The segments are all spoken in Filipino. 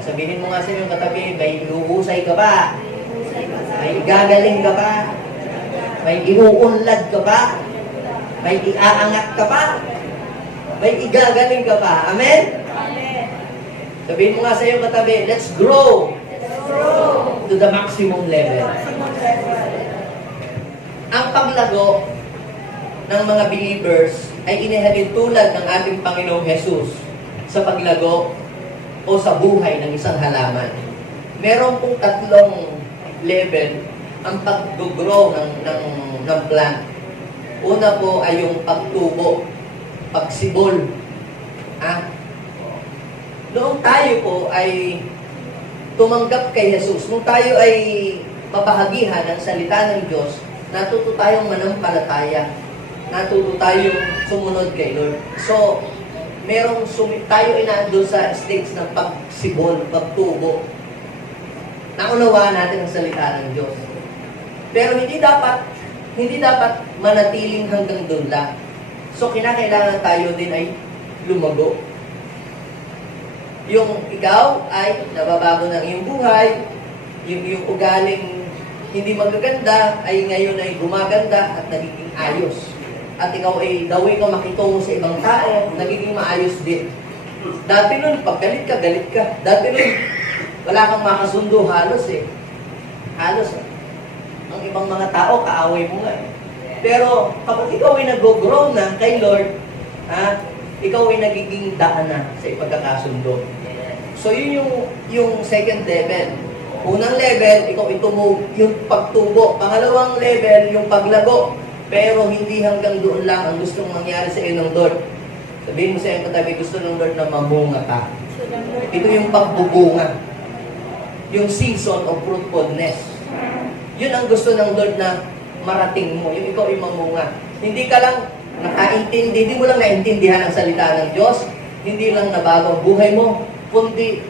Sabihin mo nga sa inyong katabi, may iuusay ka ba? May igagaling ka ba? May iuunlad ka ba? May iaangat ka ba? May igagaling ka ba? Amen? Sabihin mo nga sa iyong katabi, let's grow to the maximum level. Ang paglago ng mga believers ay inihalin tulad ng ating Panginoong Jesus sa paglago o sa buhay ng isang halaman. Meron pong tatlong level ang pag-grow ng plant. Una po ay yung pagtubo, pagsibol. Noong tayo po ay tumanggap kay Jesus, nung tayo ay mabahagihan ng salita ng Diyos, natuto tayong manampalataya. Natuto tayong sumunod kay Lord. So, tayo ay nandun sa stage ng pagsibol, pagtubo. Naunawaan natin ang salita ng Diyos. Pero hindi dapat manatiling hanggang doon lang. So, kinakailangan tayo din ay lumago. Yung ikaw ay nababago ng iyong buhay, yung ugaling hindi magaganda ay ngayon ay gumaganda at nagiging ayos. At ikaw ay gawin ka makitungo sa ibang tao, nagiging maayos din. Dati nun, pag galit ka. Dati nun, wala kang makasundo halos eh. Halos eh. Ang ibang mga tao, kaaway mo nga eh. Pero kapag ikaw ay nag-grow na kay Lord, ikaw ay nagiging daan na sa ipagkakasundo. So yun yung second level. Unang level, ikaw itumog, yung pagtubo. Pangalawang level, yung paglago. Pero hindi hanggang doon lang ang gustong mangyari sa iyo ng Lord. Sabihin mo sa iyong katabi, gusto ng Lord na mamunga ka. Ito yung pagbubunga. Yung season of fruitfulness. Yun ang gusto ng Lord na marating mo. Yung ikaw ay mamunga. Hindi ka lang nakaintindi, hindi mo lang naintindihan ang salita ng Diyos. Hindi lang nabago ang buhay mo. Kundi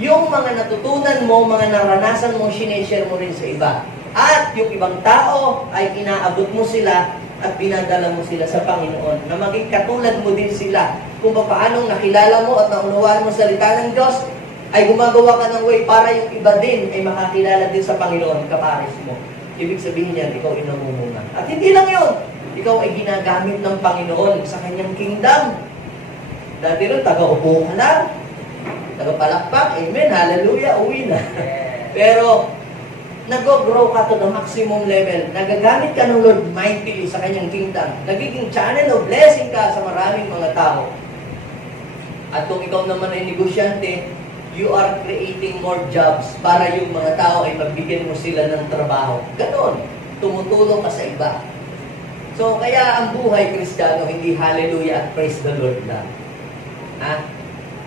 yung mga natutunan mo, mga naranasan mo, sineshare mo rin sa iba. At yung ibang tao ay inaabot mo sila at pinadala mo sila sa Panginoon na maging katulad mo din sila. Kung paanong nakilala mo at naunawaan mo salita ng Diyos, ay gumagawa ka ng way para yung iba din ay makakilala din sa Panginoon, kapares mo. Ibig sabihin yan, ikaw ay namumunga. At hindi lang yun, ikaw ay ginagamit ng Panginoon sa kanyang kingdom. Dati rin, taga-upo ka na, taga-palakpak, amen, hallelujah, uwi na. Pero, nag-grow ka to the maximum level. Nagagamit ka ng Lord mightily sa kanyang kingdom. Nagiging channel of blessing ka sa maraming mga tao. At kung ikaw naman ay negosyante, you are creating more jobs para yung mga tao ay magbigyan mo sila ng trabaho. Ganon. Tumutulong ka sa iba. So, kaya ang buhay Kristiyano, hindi hallelujah at praise the Lord lang.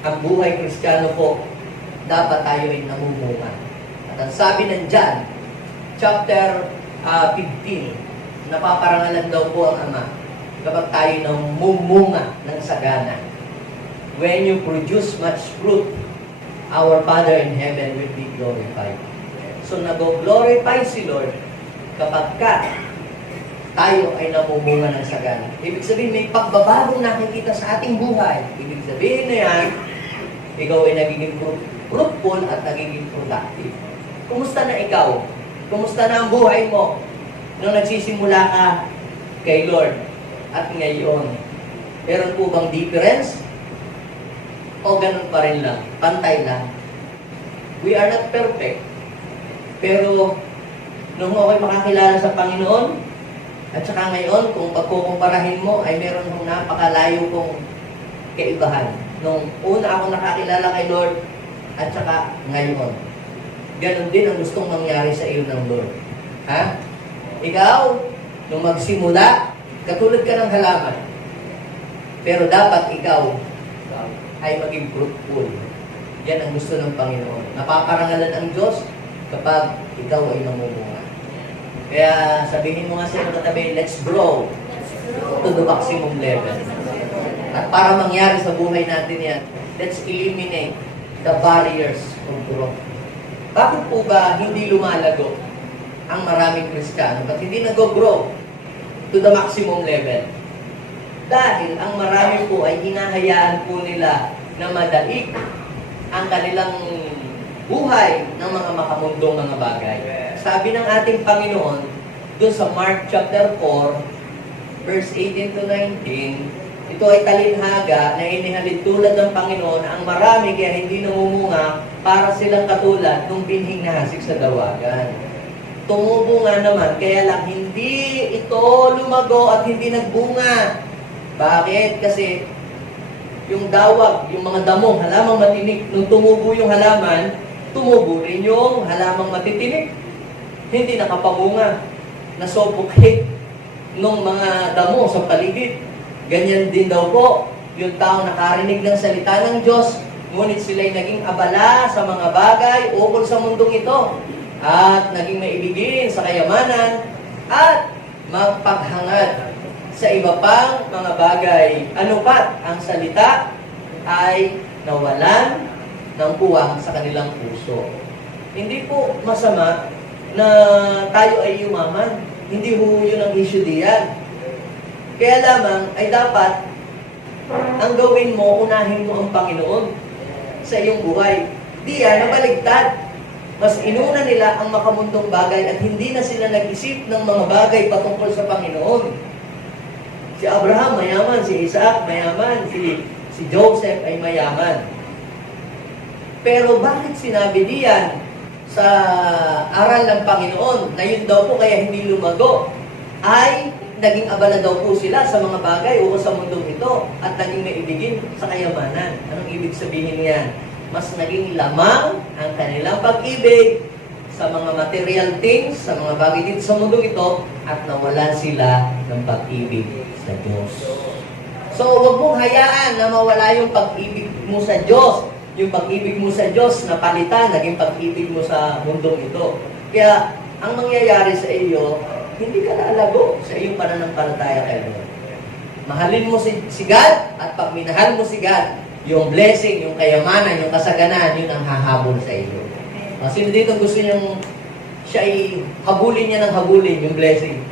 Ang buhay Kristiyano po, dapat tayo ay namumunga. At ang sabi ng John, chapter 15, napaparangalan daw po ang Ama kapag tayo namumunga ng sagana. When you produce much fruit, our Father in heaven will be glorified. So, nag-glorify si Lord kapag tayo ay namumunga ng sagana. Ibig sabihin, may pagbabagong nakikita sa ating buhay. Ibig sabihin na yan, ikaw ay nagiging fruitful at nagiging productive. Kumusta na ikaw? Kumusta na ang buhay mo? Nung nagsisimula ka kay Lord at ngayon, meron po bang difference? O ganun pa rin lang? Pantay lang? We are not perfect. Pero, nung ako'y makakilala sa Panginoon, at saka ngayon, kung pagkukumparahin mo, ay meron kong napakalayo kong kaibahan. Nung una ako nakakilala kay Lord, at saka ngayon. Ganon din ang gustong mangyari sa iyo ng Lord. Ikaw, nung magsimula, katulad ka ng halaman. Pero dapat ikaw ay maging fruitful. Yan ang gusto ng Panginoon. Napaparangalan ang Diyos kapag ikaw ay namumunga. Kaya sabihin mo nga sa iyong katabi, let's grow to the maximum level. At para mangyari sa buhay natin yan, let's eliminate the barriers of growth. Bakit po ba hindi lumalago ang maraming Kristiyano? Ba't hindi nag-grow to the maximum level? Dahil ang marami po ay hinahayaan po nila na madaig ang kanilang buhay ng mga makamundong mga bagay. Sabi ng ating Panginoon, doon sa Mark chapter 4, verse 18 to 19, ito ay talinhaga na inihalid tulad ng Panginoon ang marami kaya hindi namumunga para silang katulad nung binhing nahasik sa dawagan. Tumubo nga naman, kaya lang hindi ito lumago at hindi nagbunga. Bakit? Kasi yung dawag, yung mga damo, halamang matinik, nung tumubo yung halaman, tumubo rin yung halamang matitinik. Hindi nakapamunga. Nasuffocate nung mga damo sa paligid. Ganyan din daw po, yung taong nakarinig ng salita ng Diyos, ngunit sila'y naging abala sa mga bagay ukol sa mundong ito, at naging maibigin sa kayamanan, at magpaghangad sa iba pang mga bagay. Ano pat ang salita ay nawalan ng puwang sa kanilang puso. Hindi po masama na tayo ay yumaman. Hindi po yun ang issue diyan. Kaya lamang ay dapat ang gawin mo, unahin mo ang Panginoon sa iyong buhay. Di yan, nabaligtad. Mas inuna nila ang makamundong bagay at hindi na sila nag-isip ng mga bagay patungkol sa Panginoon. Si Abraham mayaman, si Isaac mayaman, si Joseph ay mayaman. Pero bakit sinabi diyan sa aral ng Panginoon na yun daw po kaya hindi lumago ay naging abala daw po sila sa mga bagay o sa mundong ito at naging maibigin sa kayamanan. Anong ibig sabihin niyan? Mas naging lamang ang kanilang pag-ibig sa mga material things, sa mga bagay dito sa mundong ito at nawalan sila ng pag-ibig sa Diyos. So, huwag mong hayaan na mawala yung pag-ibig mo sa Diyos. Yung pag-ibig mo sa Diyos na palitan, naging pag-ibig mo sa mundong ito. Kaya, ang mangyayari sa iyo, hindi ka naalago sa iyong pananampalataya kay Lord. Mahalin mo si God, at pag minahal mo si God, yung blessing, yung kayamanan, yung kasaganan, yun ang hahabol sa iyo. Sino dito gusto niyang siya ay habulin niya ng habulin, yung blessing?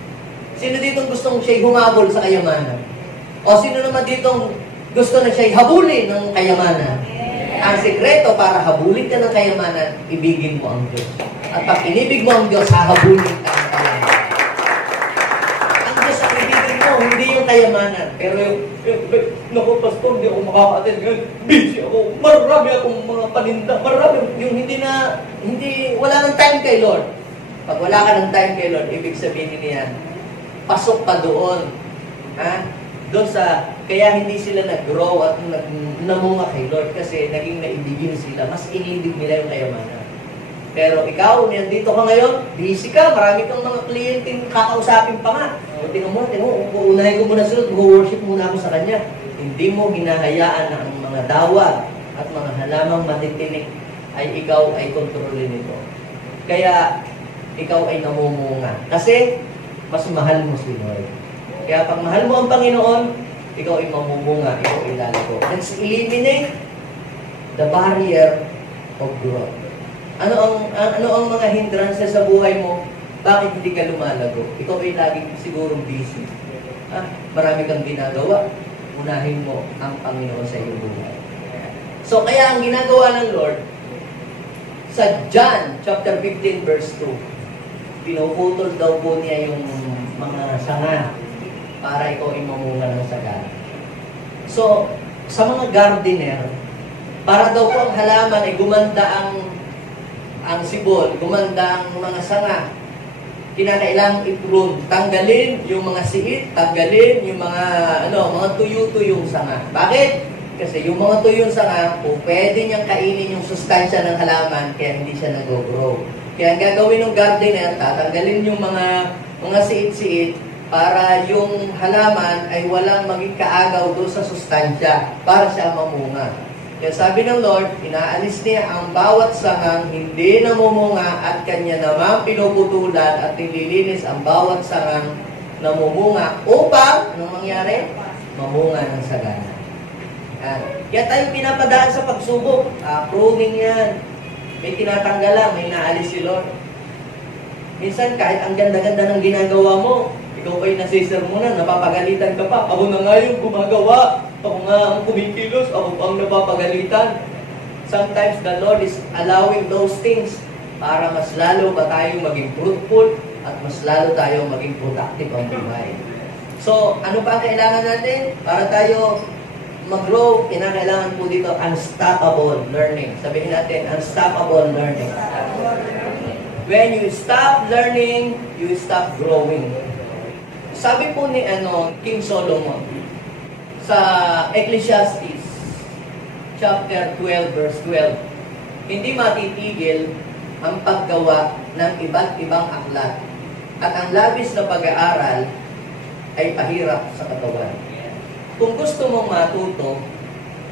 Sino dito gustong siya humabol sa kayamanan? O sino naman dito gusto na siya habulin ng kayamanan? Ang sekreto para habulin ka ng kayamanan, ibigin mo ang Diyos. At pag inibig mo ang Diyos, hahabulin ka ng kayamanan. Ang Diyos ang ibigin mo, hindi yung kayamanan. Pero naku, pastor, hindi ako makaka-attend ngayon. Busy ako. Marami akong mga paninda. Marami. Yung wala nang time kay Lord. Pag wala ka ng time kay Lord, ibig sabihin niyan, pasok pa doon. Doon kaya hindi sila nag-grow at namunga kay Lord kasi naging naibigin sila. Mas inibig nila yung kayamanan. Pero ikaw, nandito ka ngayon, busy ka, marami kang mga kliyenteng kakausapin pa nga. O tingnan mo, uunahin ko muna sila, mag-worship muna ako sa Kanya. Hindi mo hinahayaan na ang mga dawag at mga halamang matitinik ay ikaw ay kontrolin nito. Kaya, ikaw ay namumunga. Kasi, mas mahal mo si Lord. Kaya pag mahal mo ang Panginoon, ikaw ay mamumunga, ikaw ay lalago. Let's eliminate the barrier of growth. Ano ang mga hindrances sa buhay mo? Bakit hindi ka lumalago? Ikaw ay laging sigurong busy. Marami kang ginagawa. Unahin mo ang Panginoon sa iyong buhay. So, kaya ang ginagawa ng Lord, sa John chapter 15 verse 2, pinuputol daw po niya yung mga sanga para ikaw ay mamunga ng sagana. So, sa mga gardener, para daw po ang halaman ay gumanda ang sibol, gumanda ang mga sanga, kinakailangang i-prune. Tanggalin yung mga siit, tanggalin yung mga tuyo-tuyong sanga. Bakit? Kasi yung mga tuyong sanga, pwede niyang kainin yung sustansya ng halaman, kaya hindi siya nag-grow. Kaya ang gagawin ng gardener, tatanggalin yung mga siit-siit, para yung halaman ay walang maging kaagaw doon sa sustansya para siya mamunga. Kaya sabi ng Lord, inaalis niya ang bawat sangang hindi namumunga at Kanya naman pinuputulan at nililinis ang bawat sangang namumunga upang, anong mangyari? Mamunga ng sagana. Kaya tayo pinapadaan sa pagsubok. Pruning yan. May tinatanggal lang, may naalis si Lord. Minsan kahit ang ganda-ganda ng ginagawa mo, ikaw ay nasisermonan, napapagalitan ka pa. Ako na nga yung gumagawa. Ako nga ang kumikilos. Ako ang napapagalitan. sometimes the Lord is allowing those things para mas lalo pa tayong maging fruitful at mas lalo tayong maging productive ang buhay. So, ano pa ang kailangan natin? Para tayo mag-grow, kinakailangan po dito unstoppable learning. Sabihin natin, unstoppable learning. When you stop learning, you stop growing. Sabi po ni King Solomon sa Ecclesiastes chapter 12 verse 12, hindi matitigil ang paggawa ng iba't ibang aklat at ang labis na pag-aaral ay pahirap sa katawan. Kung gusto mong matuto,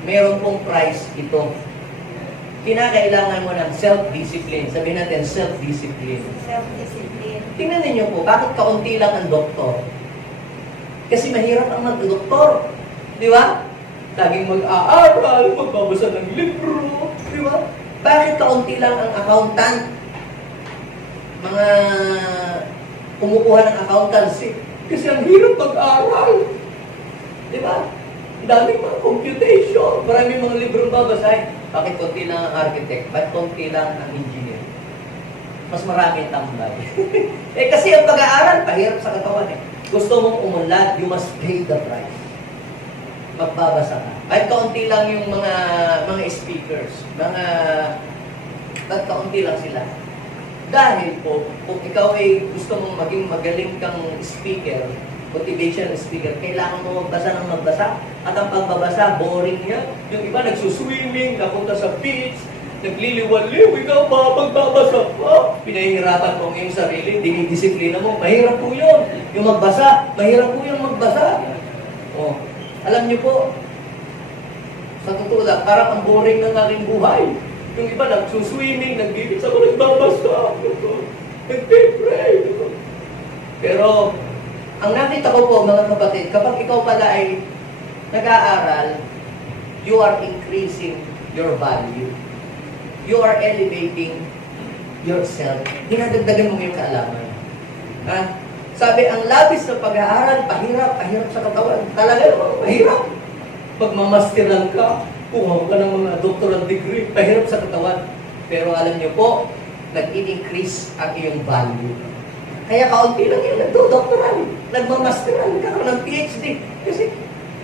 meron pong price ito. Kinakailangan mo ng self-discipline. Sabihin natin, self-discipline. Self-discipline. Tingnan ninyo po, bakit kaunti lang ang doktor? Kasi mahirap ang mag-doktor. Di ba? Laging mag-aaral, magbabasa ng libro. Di ba? Bakit kaunti lang ang accountant? Mga kumukuha ng accountancy. Kasi ang hirap mag-aaral. Di ba? Daming mga computation. Maraming mga librong babasahin. Bakit konti lang ang architect? Bakit konti lang ang engineer? Mas marami tambay. Kasi ang pag-aaral, pahirap sa katawan eh. Gusto mong umunlad, you must pay the price. Magbabasa ka. Kahit kaunti lang yung mga speakers, kahit kaunti lang sila. Dahil po, kung ikaw ay gusto mong maging magaling kang speaker, motivational speaker, kailangan mo magbasa ng magbasa. At ang pagbabasa, boring niya. Yung iba nagsuswimming, napunta sa beach, nagliliwaliw, ikaw ba magbabasa pa? Pinahihirapan mo yung sarili, dinidisiplina mo. Mahirap po yun. Yung magbasa, mahirap po yung magbasa. Oh. Alam niyo po, sa totoo lang, parang ang boring ng aking buhay. Yung iba nagsuswimming, nagbibig ako, nagbabasa, nagpe-pray. Pero, ang nakita ko po, mga kapatid, kapag ikaw pala ay nag-aaral, you are increasing your value. You are elevating yourself. Dinadagdagan mo yung kaalaman. Ha? Sabi, ang labis na pag-aaral, pahirap sa katawan. Talaga naman, mahirap. Pagmamasteran ka, kuha ka ng mga doctoral degree, pahirap sa katawan. Pero alam niyo po, nag-increase ang iyong value. Kaya kaunti lang yung nagdo-doctoral, nagmamasteral, nagkakaroon ng PhD. Kasi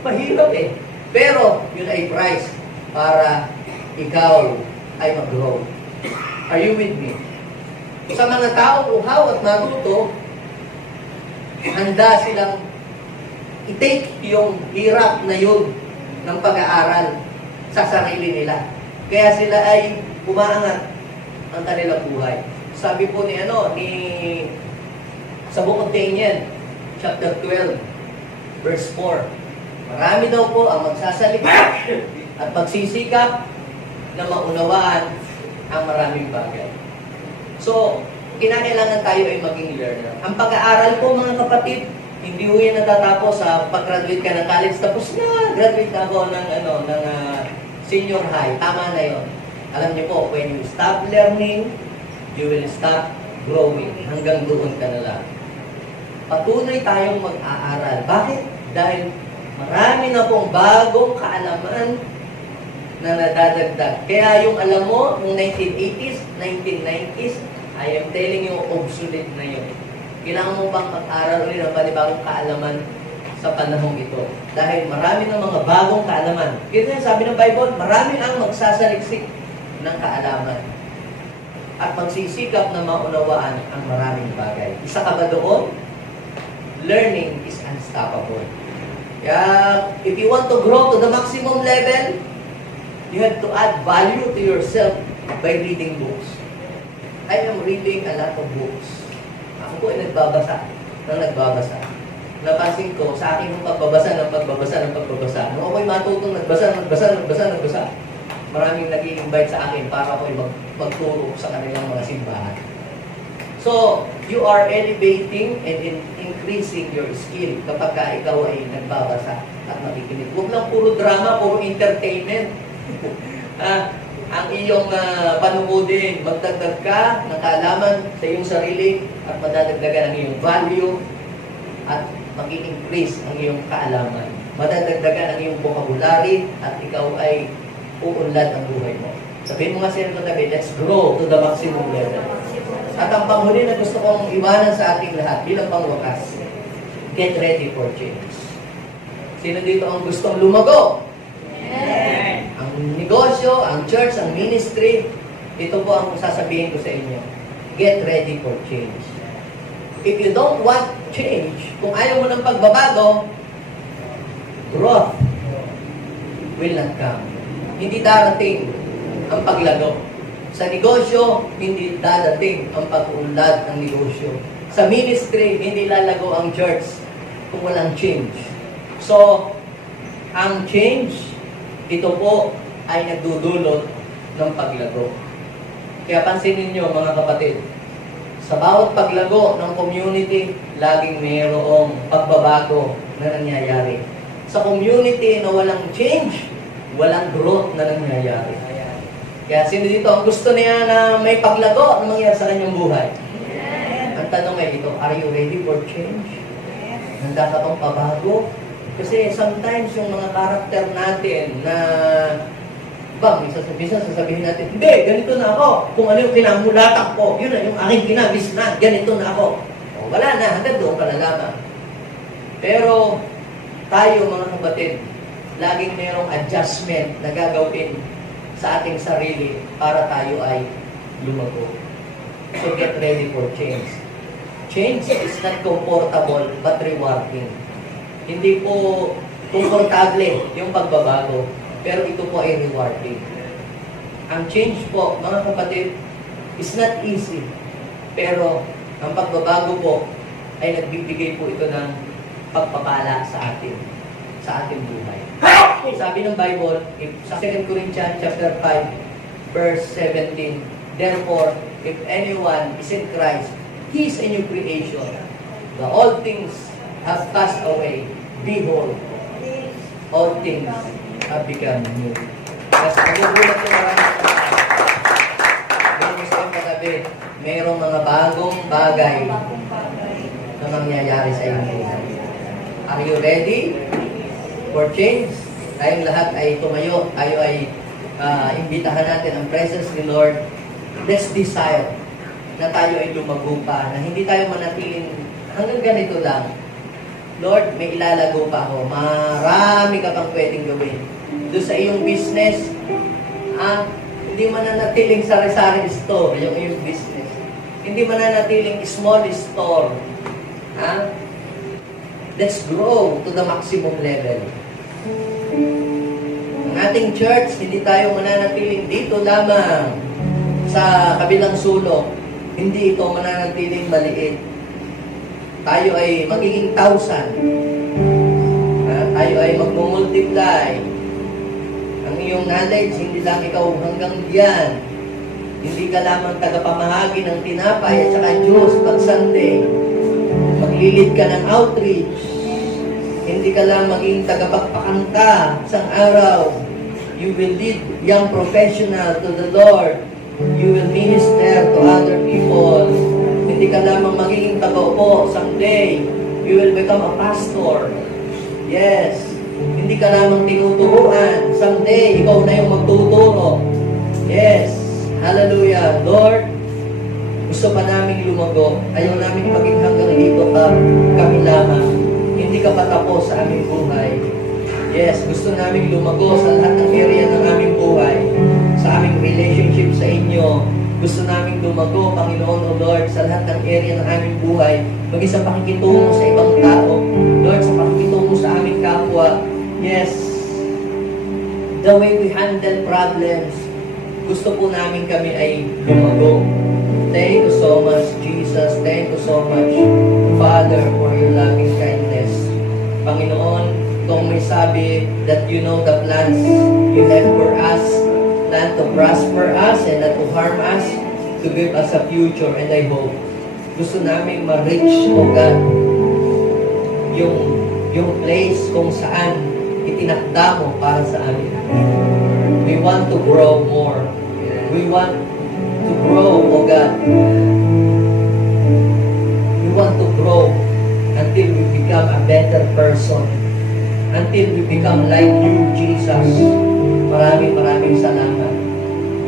mahirap eh. Pero yun ay price para ikaw ay mag-grow. Are you with me? Sa mga taong uhaw at matuto, handa silang i-take yung hirap na yun ng pag-aaral sa sarili nila. Kaya sila ay umaangat ang kanilang buhay. Sabi po ni sa Book of Daniel, chapter 12, verse 4. Marami daw po ang magsasalita at magsisikap na maunawaan ang maraming bagay. So, kinakailangan tayo ay maging learner. Ang pag-aaral po, mga kapatid, hindi ho yan natatapos sa pag-graduate ka ng college. Tapos na, graduate na ako ng senior high. Tama na yon. Alam niyo po, when you stop learning, you will stop growing. Hanggang doon ka na lang. Patuloy tayong mag-aaral. Bakit? Dahil marami na pong bagong kaalaman na nadadagdag. Kaya yung alam mo, noong 1980s, 1990s, I am telling you, obsolete na yun. Kailangan mo bang mag-aral ulit ng panibagong kaalaman sa panahong ito? Dahil marami ng mga bagong kaalaman. Ito yung sabi ng Bible, marami ang magsasaliksik ng kaalaman at magsisikap na maunawaan ang maraming bagay. Isa ka ba doon? Learning is unstoppable. Kaya, if you want to grow to the maximum level, you have to add value to yourself by reading books. I am reading a lot of books. Ako po ay nagbabasa. Napansin ko, sa akin yung pagbabasa. Nung ako'y matutong nagbasa. Maraming nag-i-invite sa akin para ako'y magturo sa kanilang mga simbahan. So, you are elevating and increasing your skill kapag ikaw ay nagbabasa at makikinig. Huwag lang puro drama, puro entertainment. Ang iyong panuodin, magdagdag ka ng kaalaman sa iyong sarili at madadagdagan ang iyong value at mag-increase ang iyong kaalaman. Madadagdagan ang iyong vocabulary at ikaw ay uunlad ang buhay mo. Sabihin mo nga sila katabi, let's grow to the maximum level. At ang panghuli na gusto kong iwanan sa ating lahat bilang pangwakas, get ready for change. Sino dito ang gustong lumago? Yes. Ang negosyo, ang church, ang ministry, ito po ang sasabihin ko sa inyo. Get ready for change. If you don't want change, kung ayaw mo ng pagbabago, growth will not come. Hindi darating ang paglago. Sa negosyo, hindi dadating ang pag-unlad ng negosyo. Sa ministry, hindi lalago ang church kung walang change. So, ang change, ito po ay nagdudulot ng paglago. Kaya pansinin niyo mga kapatid, sa bawat paglago ng community, laging mayroong pagbabago na nangyayari. Sa community na walang change, walang growth na nangyayari. Kaya sino dito ang gusto niya na may paglago na mangyayari sa kanyang buhay? Ang tanong ay ito, are you ready for change? Handa ka bang pabago? Kasi sometimes yung mga karakter natin na minsan sasabihin natin, hindi, ganito na ako. Kung ano yung kinamulatan ko, yun na yung aking kinabisnan, ganito na ako. O, wala na, hanggang doon ka na lamang. Pero tayo mga kapatid, laging mayroong adjustment na gagawin sa ating sarili para tayo ay lumago. So get ready for change. Change is not comfortable but rewarding. Hindi po komportable yung pagbabago, pero ito po ay rewarding. Ang change po, mga kapatid, is not easy. Pero ang pagbabago po ay nagbibigay po ito ng pagpapala sa ating buhay. Sabi ng Bible, sa 2 Corinthians chapter 5, verse 17, therefore, if anyone is in Christ, he is a new creation. The old things have passed away. Behold, all things have become new. Kasi nagugulat yung maraming gusto yung katabi, mayroong mga bagong bagay na nangyayari sa inyo. Are you ready for change? Tayong lahat ay tumayo, tayo ay imbitahan natin ang presence ni Lord. Let's desire na tayo ay lumago pa, na hindi tayo manatiling hanggang ganito lang. Lord, may ilalago pa ako. Marami ka pang pwedeng gawin. Doon sa iyong business, hindi mananatiling sari-sari store yung iyong business. Hindi mananatiling small store. Let's grow to the maximum level. Ang ating church, hindi tayo mananatiling dito lamang sa kabilang sulok. Hindi ito mananatiling maliit. Tayo ay magiging 1,000. Tayo ay magmumultiply. Ang iyong knowledge, hindi lang ikaw hanggang diyan. Hindi ka lamang tagapamahagi ng tinapay at saka juice pag Sunday. Maglilid ka ng outreach. Hindi ka lang maging tagapagpakanta isang araw. You will lead young professional to the Lord. You will minister to other people. Hindi ka lamang magiging tagaupo someday. You will become a pastor. Yes. Hindi ka lamang tinuturuan. Someday, ikaw na yung magtuturo. Yes. Hallelujah. Lord, gusto pa namin lumago. Ayaw namin maging hanggang dito kami lamang. Hindi ka patapos sa aming buhay. Yes, gusto namin lumago sa lahat ng area ng aming buhay. Sa aming relationship sa inyo. Gusto namin lumago, Panginoon o Lord, sa lahat ng area ng aming buhay. Maging sa pakikitungo sa ibang tao. Lord, sa pakikitungo sa aming kapwa. Yes, the way we handle problems, gusto po namin kami ay lumago. Thank you so much, Jesus. Thank you so much, Father, for your loving kindness. Panginoon, kung may sabi that you know the plans you have for us, plan to prosper us and not to harm us, to give us a future and I hope. Gusto namin ma-reach, O God, yung place kung saan itinakda mo para sa amin. We want to grow more. We want to grow, O God. We want to grow until we become a better person. Until we become like you, Jesus. Maraming salamat.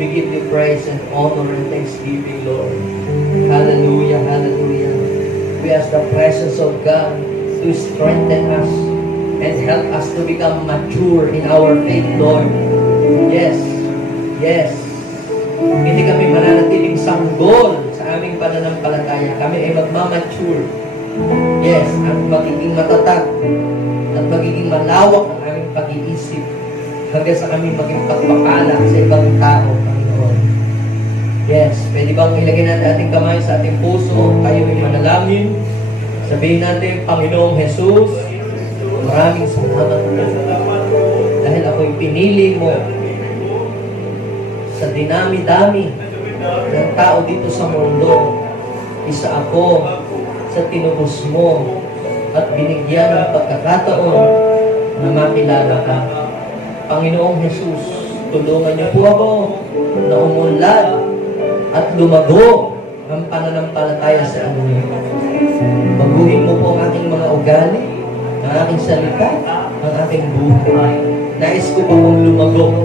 We give you praise and honor and thanksgiving, Lord. Hallelujah, hallelujah. We ask the presence of God to strengthen us and help us to become mature in our faith, Lord. Yes, yes. Hindi kami mananatiling sanggol sa aming pananampalataya. Kami ay magmamature. Yes, at magiging matatag at magiging malawak ang aming pag-iisip hanggang sa kami maging pagpapala sa ibang tao, Panginoon. Yes, pwede bang ilagay natin ating kamay sa ating puso, tayo ay manalangin. Sabihin natin, Panginoong Jesus, maraming salamat po dahil ako'y pinili mo sa dinami-dami ng tao dito sa mundo. Isa ako sa tinubos mo at binigyan ng pagkakataon na makilala ka. Panginoong Jesus, tulungan niyo po ako na umunlad at lumago ang pananampalataya sa inyo. Baguhin mo po ang aking mga ugali, ang aking salita, ang aking buhay. Nais ko pa kong lumago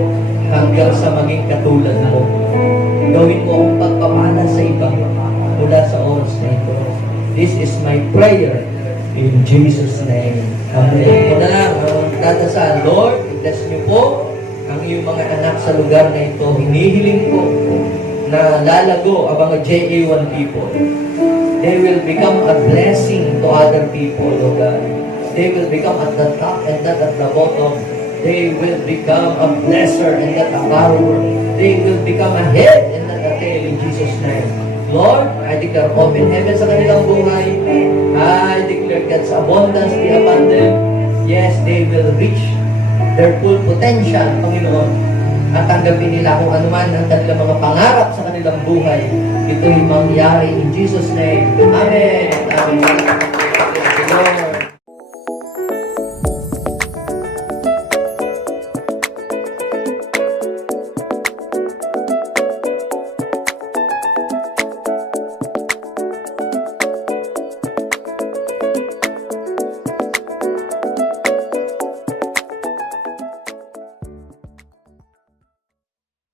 hanggang sa maging katulad mo. Gawin mo akong pagpapala sa iba mula sa oras na ito. This is my prayer in Jesus' name. Amen. Ito na lang ang dadasal. Lord, bless niyo po ang iyong mga anak sa lugar na ito. Hinihiling ko na lalago ang mga JA1 people. They will become a blessing to other people, Lord God. They will become at the top and not at the bottom. They will become a blesser and not a borrower. They will become a head and not a tail in Jesus' name. Lord, I declare open heaven sa kanilang buhay. I declare God's abundance be upon them. Yes, they will reach their full potential, Panginoon. At tanggapin nila kung anuman ang kanilang mga pangarap sa kanilang buhay. Ito'y mangyari in Jesus' name. Amen. Amen. Lord.